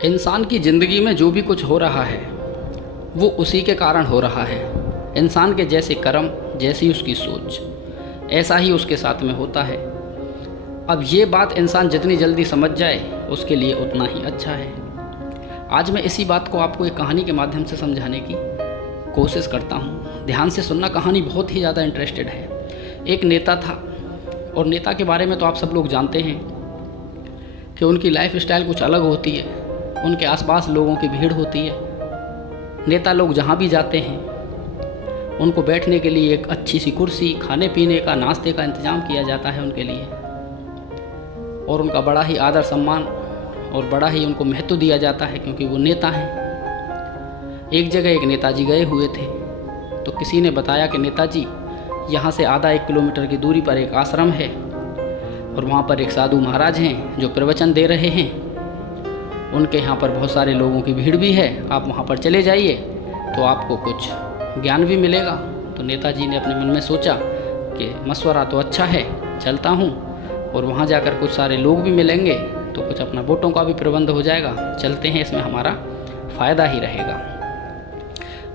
इंसान की ज़िंदगी में जो भी कुछ हो रहा है वो उसी के कारण हो रहा है। इंसान के जैसे कर्म, जैसी उसकी सोच, ऐसा ही उसके साथ में होता है। अब ये बात इंसान जितनी जल्दी समझ जाए उसके लिए उतना ही अच्छा है। आज मैं इसी बात को आपको एक कहानी के माध्यम से समझाने की कोशिश करता हूँ। ध्यान से सुनना, कहानी बहुत ही ज़्यादा इंटरेस्टेड है। एक नेता था और नेता के बारे में तो आप सब लोग जानते हैं कि उनकी लाइफ स्टाइल कुछ अलग होती है। उनके आसपास लोगों की भीड़ होती है। नेता लोग जहाँ भी जाते हैं उनको बैठने के लिए एक अच्छी सी कुर्सी, खाने पीने का, नाश्ते का इंतज़ाम किया जाता है उनके लिए, और उनका बड़ा ही आदर सम्मान और बड़ा ही उनको महत्व दिया जाता है क्योंकि वो नेता हैं। एक जगह एक नेताजी गए हुए थे तो किसी ने बताया कि नेताजी, यहाँ से आधा 1 किलोमीटर की दूरी पर एक आश्रम है और वहाँ पर एक साधु महाराज हैं जो प्रवचन दे रहे हैं। उनके यहाँ पर बहुत सारे लोगों की भीड़ भी है, आप वहाँ पर चले जाइए तो आपको कुछ ज्ञान भी मिलेगा। तो नेताजी ने अपने मन में सोचा कि मशवरा तो अच्छा है, चलता हूँ, और वहाँ जाकर कुछ सारे लोग भी मिलेंगे तो कुछ अपना वोटों का भी प्रबंध हो जाएगा। चलते हैं, इसमें हमारा फ़ायदा ही रहेगा।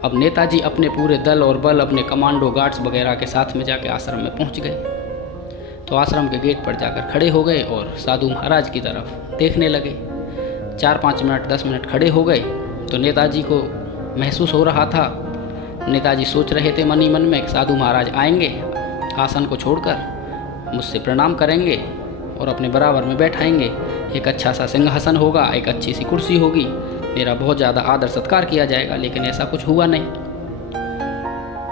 अब नेताजी अपने पूरे दल और बल, अपने कमांडो गार्ड्स वगैरह के साथ में जाके आश्रम में पहुँच गए। तो आश्रम के गेट पर जाकर खड़े हो गए और साधु महाराज की तरफ देखने लगे। 4-5 मिनट 10 मिनट खड़े हो गए तो नेताजी को महसूस हो रहा था, नेताजी सोच रहे थे मन ही मन में कि साधु महाराज आएंगे, आसन को छोड़कर मुझसे प्रणाम करेंगे और अपने बराबर में बैठाएंगे। एक अच्छा सा सिंहासन होगा, एक अच्छी सी कुर्सी होगी, मेरा बहुत ज़्यादा आदर सत्कार किया जाएगा। लेकिन ऐसा कुछ हुआ नहीं।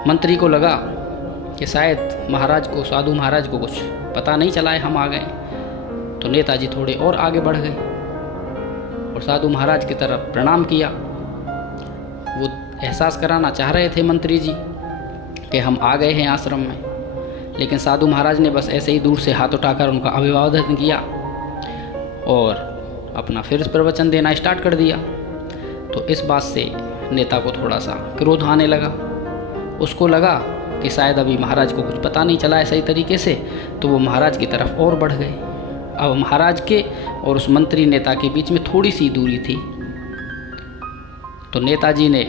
मंत्री को लगा कि शायद महाराज को, साधु महाराज को कुछ पता नहीं चला है हम आ गए। तो नेताजी थोड़े और आगे बढ़ गए और साधु महाराज की तरफ प्रणाम किया। वो एहसास कराना चाह रहे थे मंत्री जी कि हम आ गए हैं आश्रम में, लेकिन साधु महाराज ने बस ऐसे ही दूर से हाथ उठाकर उनका अभिवादन किया और अपना फिर प्रवचन देना स्टार्ट कर दिया। तो इस बात से नेता को थोड़ा सा क्रोध आने लगा। उसको लगा कि शायद अभी महाराज को कुछ पता नहीं चला है सही तरीके से, तो वो महाराज की तरफ और बढ़ गए। अब महाराज के और उस मंत्री नेता के बीच में थोड़ी सी दूरी थी। तो नेताजी ने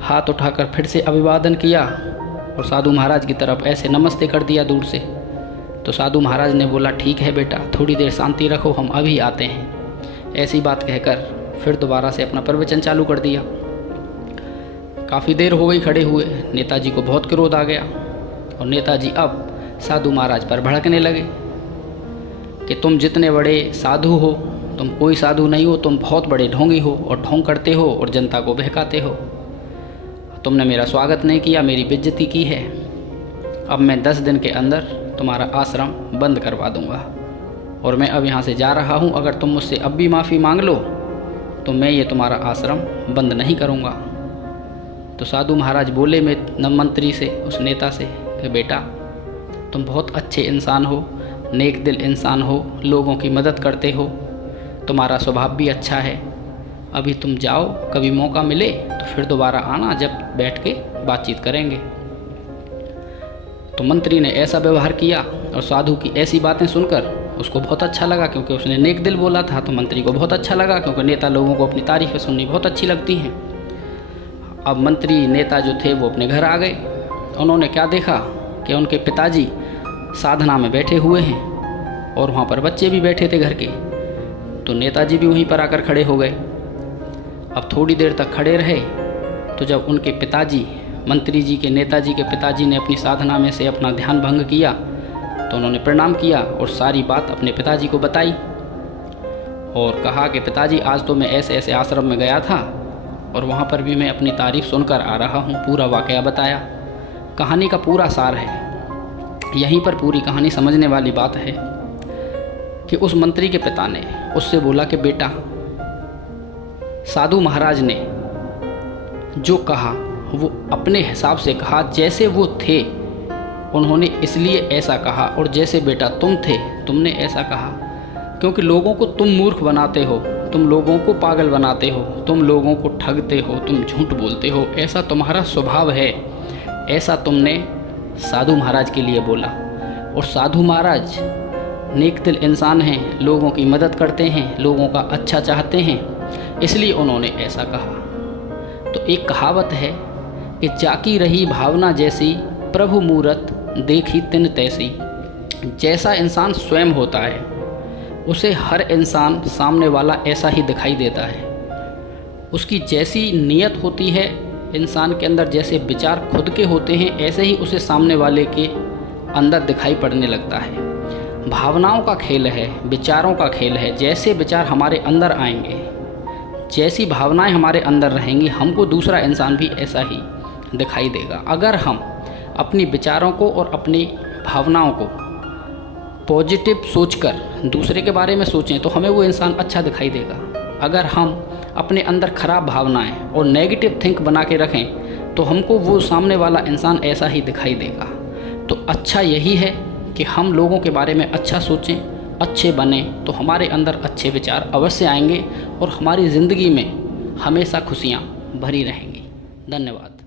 हाथ उठाकर फिर से अभिवादन किया और साधु महाराज की तरफ ऐसे नमस्ते कर दिया दूर से। तो साधु महाराज ने बोला, ठीक है बेटा, थोड़ी देर शांति रखो, हम अभी आते हैं। ऐसी बात कहकर फिर दोबारा से अपना प्रवचन चालू कर दिया। काफ़ी देर हो गई खड़े हुए। नेताजी को बहुत क्रोध आ गया और नेताजी अब साधु महाराज पर भड़कने लगे कि तुम जितने बड़े साधु हो, तुम कोई साधु नहीं हो, तुम बहुत बड़े ढोंगी हो और ढोंग करते हो और जनता को बहकाते हो। तुमने मेरा स्वागत नहीं किया, मेरी बेइज्जती की है। अब मैं 10 दिन के अंदर तुम्हारा आश्रम बंद करवा दूंगा और मैं अब यहाँ से जा रहा हूँ। अगर तुम मुझसे अब भी माफ़ी मांग लो तो मैं ये तुम्हारा आश्रम बंद नहीं करूँगा। तो साधु महाराज बोले मंत्री से, उस नेता से, कि बेटा, तुम बहुत अच्छे इंसान हो, नेक दिल इंसान हो, लोगों की मदद करते हो, तुम्हारा स्वभाव भी अच्छा है। अभी तुम जाओ, कभी मौका मिले तो फिर दोबारा आना, जब बैठ के बातचीत करेंगे। तो मंत्री ने ऐसा व्यवहार किया और साधु की ऐसी बातें सुनकर उसको बहुत अच्छा लगा, क्योंकि उसने नेक दिल बोला था। तो मंत्री को बहुत अच्छा लगा, क्योंकि नेता लोगों को अपनी तारीफ़ें सुननी बहुत अच्छी लगती हैं। अब मंत्री नेता जो थे वो अपने घर आ गए। उन्होंने क्या देखा कि उनके पिताजी साधना में बैठे हुए हैं और वहाँ पर बच्चे भी बैठे थे घर के। तो नेताजी भी वहीं पर आकर खड़े हो गए। अब थोड़ी देर तक खड़े रहे तो जब उनके पिताजी, मंत्री जी के, नेताजी के पिताजी ने अपनी साधना में से अपना ध्यान भंग किया तो उन्होंने प्रणाम किया और सारी बात अपने पिताजी को बताई और कहा कि पिताजी, आज तो मैं ऐसे ऐसे आश्रम में गया था और वहाँ पर भी मैं अपनी तारीफ़ सुनकर आ रहा हूँ। पूरा वाक़या बताया। कहानी का पूरा सार है, यहीं पर पूरी कहानी समझने वाली बात है कि उस मंत्री के पिता ने उससे बोला कि बेटा, साधु महाराज ने जो कहा वो अपने हिसाब से कहा, जैसे वो थे उन्होंने इसलिए ऐसा कहा, और जैसे बेटा तुम थे तुमने ऐसा कहा, क्योंकि लोगों को तुम मूर्ख बनाते हो, तुम लोगों को पागल बनाते हो, तुम लोगों को ठगते हो, तुम झूठ बोलते हो, ऐसा तुम्हारा स्वभाव है। ऐसा तुमने साधु महाराज के लिए बोला। और साधु महाराज नेक दिल इंसान हैं, लोगों की मदद करते हैं, लोगों का अच्छा चाहते हैं, इसलिए उन्होंने ऐसा कहा। तो एक कहावत है कि जाकी रही भावना जैसी, प्रभु मूरत देखी तिन तैसी। जैसा इंसान स्वयं होता है उसे हर इंसान सामने वाला ऐसा ही दिखाई देता है। उसकी जैसी नीयत होती है इंसान के अंदर, जैसे विचार खुद के होते हैं, ऐसे ही उसे सामने वाले के अंदर दिखाई पड़ने लगता है। भावनाओं का खेल है, विचारों का खेल है। जैसे विचार हमारे अंदर आएंगे, जैसी भावनाएं हमारे अंदर रहेंगी, हमको दूसरा इंसान भी ऐसा ही दिखाई देगा। अगर हम अपनी विचारों को और अपनी भावनाओं को पॉजिटिव सोचकर दूसरे के बारे में सोचें तो हमें वो इंसान अच्छा दिखाई देगा। अगर हम अपने अंदर खराब भावनाएं और नेगेटिव थिंक बना के रखें तो हमको वो सामने वाला इंसान ऐसा ही दिखाई देगा। तो अच्छा यही है कि हम लोगों के बारे में अच्छा सोचें, अच्छे बने, तो हमारे अंदर अच्छे विचार अवश्य आएंगे और हमारी ज़िंदगी में हमेशा खुशियाँ भरी रहेंगी। धन्यवाद।